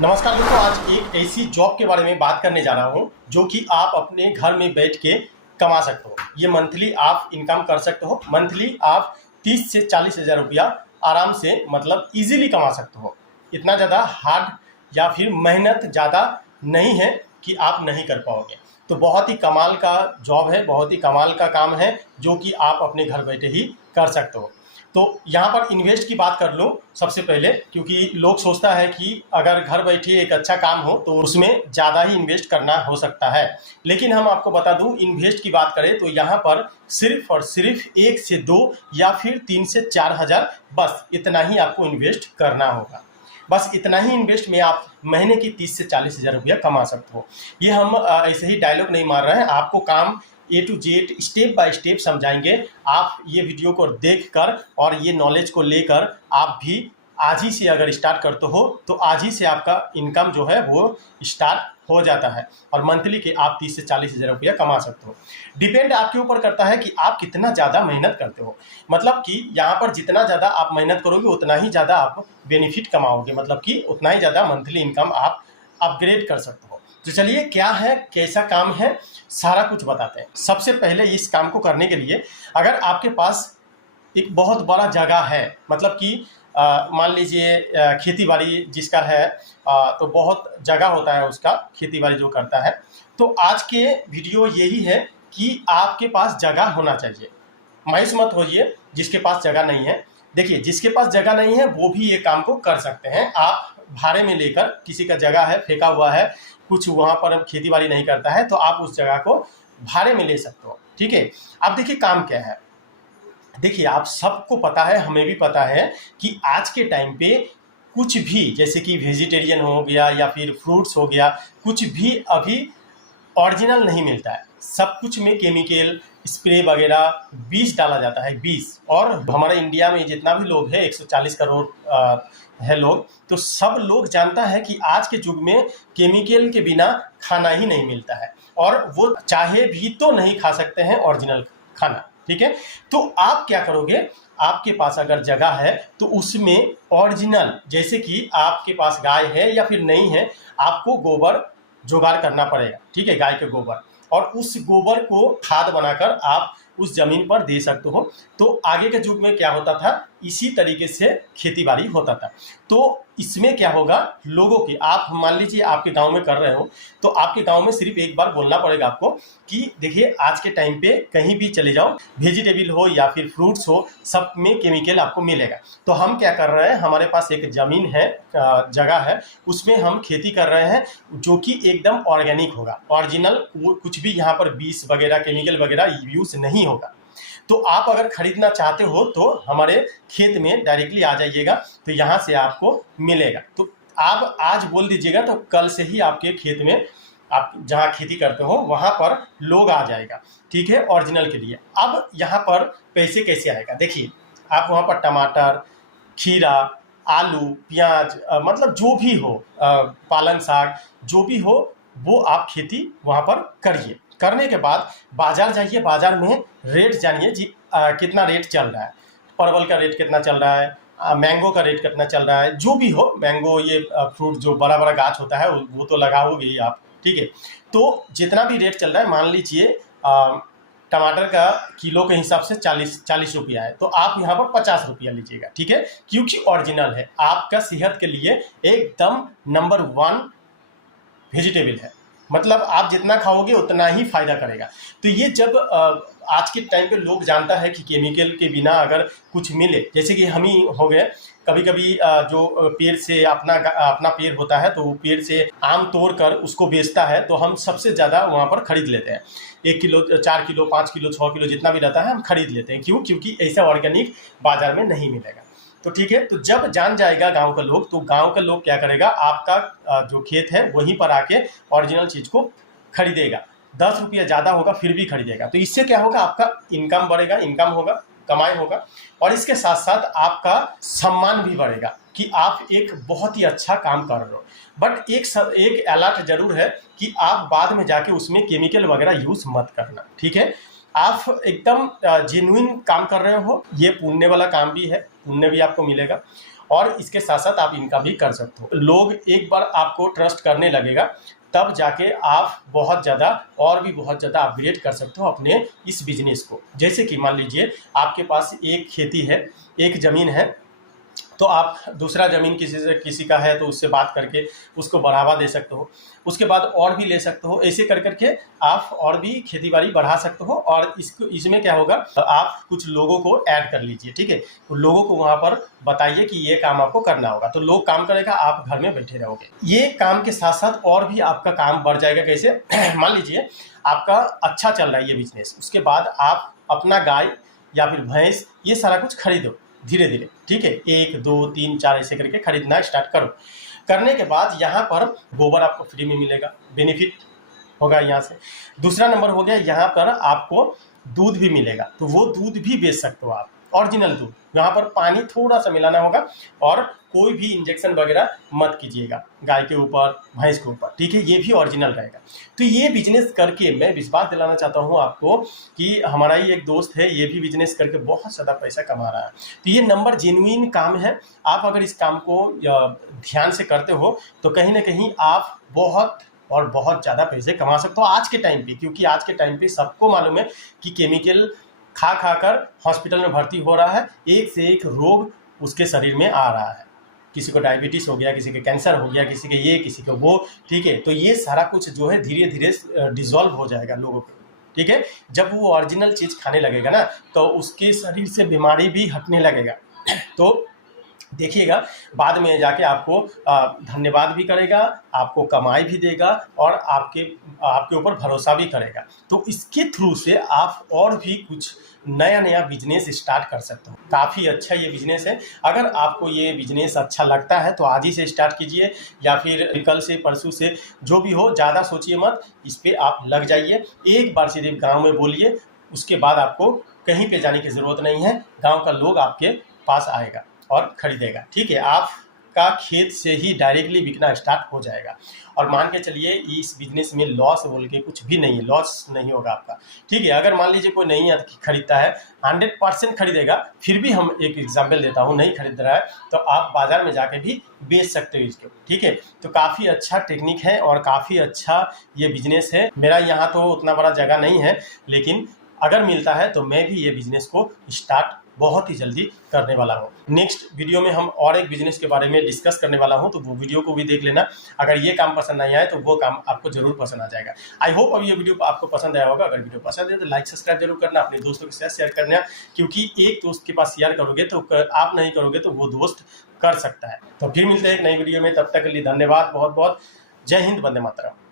नमस्कार दोस्तों, आज एक ऐसी जॉब के बारे में बात करने जा रहा हूं जो कि आप अपने घर में बैठ के कमा सकते हो। ये मंथली आप इनकम कर सकते हो। मंथली आप 30 से 40 हज़ार रुपया आराम से मतलब इजीली कमा सकते हो। इतना ज़्यादा हार्ड या फिर मेहनत ज़्यादा नहीं है कि आप नहीं कर पाओगे। तो बहुत ही कमाल का जॉब है, बहुत ही कमाल का काम है जो कि आप अपने घर बैठे ही कर सकते हो। तो यहाँ पर इन्वेस्ट की बात कर लो सबसे पहले, क्योंकि लोग सोचता है कि अगर घर बैठे एक अच्छा काम हो तो उसमें ज़्यादा ही इन्वेस्ट करना हो सकता है। लेकिन हम आपको बता दूं, इन्वेस्ट की बात करें तो यहाँ पर सिर्फ और सिर्फ 1 से 2 या फिर 3 से 4 हज़ार, बस इतना ही आपको इन्वेस्ट करना होगा। बस इतना ही इन्वेस्ट में आप महीने की 30 से 40 हज़ार रुपया कमा सकते हो। ये हम ऐसे ही डायलॉग नहीं मार रहे हैं, आपको काम A to Z step by step समझाएंगे। आप ये वीडियो को देखकर और ये नॉलेज को लेकर आप भी आज ही से अगर स्टार्ट करते हो तो आज ही से आपका इनकम जो है वो स्टार्ट हो जाता है और मंथली के आप 30 से 40 हज़ार रुपया कमा सकते हो। डिपेंड आपके ऊपर करता है कि आप कितना ज़्यादा मेहनत करते हो। मतलब कि यहाँ पर जितना ज़्यादा आप मेहनत करोगे उतना ही ज़्यादा आप बेनिफिट कमाओगे, मतलब कि उतना ही ज़्यादा मंथली इनकम आप अपग्रेड कर सकते हो। तो चलिए, क्या है, कैसा काम है, सारा कुछ बताते हैं। सबसे पहले इस काम को करने के लिए अगर आपके पास एक बहुत बड़ा जगह है, मतलब कि मान लीजिए खेती बाड़ी जिसका है, तो बहुत जगह होता है उसका, खेती बाड़ी जो करता है। तो आज के वीडियो यही है कि आपके पास जगह होना चाहिए। मायूस मत होइए जिसके पास जगह नहीं है। देखिए, जिसके पास जगह नहीं है वो भी ये काम को कर सकते हैं। आप भाड़े में लेकर, किसी का जगह है फेंका हुआ है, कुछ वहाँ पर खेती बाड़ी नहीं करता है, तो आप उस जगह को भाड़े में ले सकते हो। ठीक है। अब देखिए काम क्या है। देखिए, आप सबको पता है, हमें भी पता है कि आज के टाइम पे कुछ भी, जैसे कि वेजिटेरियन हो गया या फिर फ्रूट्स हो गया, कुछ भी अभी ओरिजिनल नहीं मिलता है। सब कुछ में केमिकल, स्प्रे वगैरह, बीज डाला जाता है, बीज। और हमारे इंडिया में जितना भी लोग हैं, 140 करोड़ है लोग, तो सब लोग जानता है कि आज के युग में केमिकल के बिना खाना ही नहीं मिलता है और वो चाहे भी तो नहीं खा सकते हैं ओरिजिनल खाना। ठीक है। तो आप क्या करोगे, आपके पास अगर जगह है तो उसमें ओरिजिनल, जैसे कि आपके पास गाय है या फिर नहीं है, आपको गोबर जुगाड़ करना पड़ेगा। ठीक है, गाय के गोबर, और उस गोबर को खाद बनाकर आप उस जमीन पर दे सकते हो। तो आगे के युग में क्या होता था, इसी तरीके से खेती बाड़ी होता था। तो इसमें क्या होगा, लोगों की, आप मान लीजिए आपके गांव में कर रहे हो, तो आपके गांव में सिर्फ एक बार बोलना पड़ेगा आपको कि देखिए आज के टाइम पे कहीं भी चले जाओ, वेजिटेबल हो या फिर फ्रूट्स हो, सब में केमिकल आपको मिलेगा। तो हम क्या कर रहे हैं, हमारे पास एक ज़मीन है, जगह है, उसमें हम खेती कर रहे हैं जो कि एकदम ऑर्गेनिक होगा, ओरिजिनल। वो कुछ भी यहाँ पर बीज वगैरह, केमिकल वगैरह यूज़ नहीं होगा। तो आप अगर खरीदना चाहते हो तो हमारे खेत में डायरेक्टली आ जाइएगा, तो यहाँ से आपको मिलेगा। तो आप आज बोल दीजिएगा तो कल से ही आपके खेत में, आप जहाँ खेती करते हो वहाँ पर लोग आ जाएगा। ठीक है, ओरिजिनल के लिए। अब यहाँ पर पैसे कैसे आएगा, देखिए, आप वहाँ पर टमाटर, खीरा, आलू, प्याज, मतलब जो भी हो, पालक साग, जो भी हो, वो आप खेती वहाँ पर करिए। करने के बाद बाजार जाइए, बाजार में रेट जानिए जी, कितना रेट चल रहा है, परवल का रेट कितना चल रहा है, मैंगो का रेट कितना चल रहा है, जो भी हो। मैंगो, ये फ्रूट जो बड़ा बड़ा गाछ होता है वो तो लगाओगे ही आप। ठीक है। तो जितना भी रेट चल रहा है, मान लीजिए टमाटर का किलो के हिसाब से 40 रुपया है, तो आप यहाँ पर 50 रुपया लीजिएगा। ठीक है, क्योंकि ओरिजिनल है, आपका सेहत के लिए एकदम नंबर 1 वेजिटेबल है। मतलब आप जितना खाओगे उतना ही फायदा करेगा। तो ये जब आज के टाइम पे लोग जानता है कि केमिकल के बिना अगर कुछ मिले, जैसे कि हम ही हो गए, कभी कभी जो पेड़ से अपना पेड़ होता है, तो वो पेड़ से आम तोड़ कर उसको बेचता है, तो हम सबसे ज़्यादा वहाँ पर खरीद लेते हैं। 1 किलो, 4 किलो, 5 किलो, 6 किलो, जितना भी रहता है हम खरीद लेते हैं। क्यों? क्योंकि ऐसा ऑर्गेनिक बाजार में नहीं मिलेगा। तो ठीक है, तो जब जान जाएगा गांव का लोग, तो गांव का लोग क्या करेगा, आपका जो खेत है वहीं पर आके ओरिजिनल चीज़ को खरीदेगा। 10 रुपया ज़्यादा होगा फिर भी खरीदेगा। तो इससे क्या होगा, आपका इनकम बढ़ेगा, इनकम होगा, कमाई होगा, और इसके साथ साथ आपका सम्मान भी बढ़ेगा कि आप एक बहुत ही अच्छा काम कर रहे हो। बट एक अलर्ट जरूर है कि आप बाद में जाके उसमें केमिकल वगैरह यूज़ मत करना। ठीक है, आप एकदम जेन्युइन काम कर रहे हो, ये पुण्य वाला काम भी है, पुण्य भी आपको मिलेगा। और इसके साथ साथ आप इनकम भी कर सकते हो। लोग एक बार आपको ट्रस्ट करने लगेगा तब जाके आप बहुत ज़्यादा और भी बहुत ज़्यादा अपग्रेड कर सकते हो अपने इस बिजनेस को। जैसे कि मान लीजिए आपके पास एक खेती है, एक ज़मीन है, तो आप दूसरा ज़मीन किसी का है तो उससे बात करके उसको बढ़ावा दे सकते हो। उसके बाद और भी ले सकते हो। ऐसे कर करके आप और भी खेती बाड़ी बढ़ा सकते हो। और इसमें क्या होगा, आप कुछ लोगों को ऐड कर लीजिए, ठीक है। तो लोगों को वहाँ पर बताइए कि ये काम आपको करना होगा, तो लोग काम करेगा, आप घर में बैठे रहोगे। ये काम के साथ साथ और भी आपका काम बढ़ जाएगा। कैसे? मान लीजिए आपका अच्छा चल रहा है ये बिजनेस, उसके बाद आप अपना गाय या फिर भैंस ये सारा कुछ खरीदो धीरे धीरे, ठीक है। 1 2 3 4 ऐसे करके खरीदना स्टार्ट करो। करने के बाद यहाँ पर गोबर आपको फ्री में मिलेगा, बेनिफिट होगा यहाँ से। दूसरा नंबर हो गया, यहाँ पर आपको दूध भी मिलेगा, तो वो दूध भी बेच सकते हो आप, ओरिजिनल दूध। यहाँ पर पानी थोड़ा सा मिलाना होगा और कोई भी इंजेक्शन वगैरह मत कीजिएगा गाय के ऊपर, भैंस के ऊपर, ठीक है। ये भी ओरिजिनल रहेगा। तो ये बिजनेस करके मैं विश्वास दिलाना चाहता हूँ आपको कि हमारा ही एक दोस्त है, ये भी बिजनेस करके बहुत ज़्यादा पैसा कमा रहा है। तो ये नंबर जेन्युइन काम है। आप अगर इस काम को ध्यान से करते हो तो कहीं ना कहीं आप बहुत और बहुत ज़्यादा पैसे कमा सकते हो आज के टाइम पे। क्योंकि आज के टाइम पे सबको मालूम है कि केमिकल खा खा कर हॉस्पिटल में भर्ती हो रहा है, एक से एक रोग उसके शरीर में आ रहा है। किसी को डायबिटीज़ हो गया, किसी के कैंसर हो गया, किसी के ये, किसी को वो, ठीक है। तो ये सारा कुछ जो है धीरे धीरे डिसॉल्व हो जाएगा लोगों को, ठीक है। जब वो ओरिजिनल चीज़ खाने लगेगा ना तो उसके शरीर से बीमारी भी हटने लगेगा। तो देखिएगा बाद में जाके आपको धन्यवाद भी करेगा, आपको कमाई भी देगा और आपके ऊपर भरोसा भी करेगा। तो इसके थ्रू से आप और भी कुछ नया नया बिजनेस स्टार्ट कर सकते हो। काफ़ी अच्छा ये बिजनेस है। अगर आपको ये बिजनेस अच्छा लगता है तो आज ही से स्टार्ट कीजिए, या फिर कल से परसों से, जो भी हो, ज़्यादा सोचिए मत, इस पर आप लग जाइए। एक बार सिर्फ गाँव में बोलिए, उसके बाद आपको कहीं पे जाने की ज़रूरत नहीं है। गाँव का लोग आपके पास आएगा और खरीदेगा, ठीक है। आपका खेत से ही डायरेक्टली बिकना स्टार्ट हो जाएगा। और मान के चलिए इस बिजनेस में लॉस बोल के कुछ भी नहीं है, लॉस नहीं होगा आपका, ठीक है। अगर मान लीजिए कोई नहीं खरीदता है, 100% खरीदेगा, फिर भी हम एक एग्जाम्पल देता हूँ, नहीं खरीद रहा है तो आप बाजार में जाके भी बेच सकते हो इसको, ठीक है। तो काफ़ी अच्छा टेक्निक है और काफ़ी अच्छा ये बिजनेस है। मेरा यहाँ तो उतना बड़ा जगह नहीं है, लेकिन अगर मिलता है तो मैं भी ये बिजनेस को स्टार्ट बहुत ही जल्दी करने वाला हूँ। नेक्स्ट वीडियो में हम और एक बिजनेस के बारे में डिस्कस करने वाला हूँ, तो वो वीडियो को भी देख लेना। अगर ये काम पसंद नहीं आए तो वो काम आपको जरूर पसंद आ जाएगा। आई होप अब ये वीडियो आपको पसंद आया होगा। अगर वीडियो पसंद है तो लाइक सब्सक्राइब जरूर करना, अपने दोस्तों के साथ शेयर करना, क्योंकि एक दोस्त के पास शेयर करोगे तो आप नहीं करोगे तो वो दोस्त कर सकता है। तो फिर मिलते हैं एक नई वीडियो में, तब तक के लिए धन्यवाद बहुत बहुत। जय हिंद, वंदे मातरम।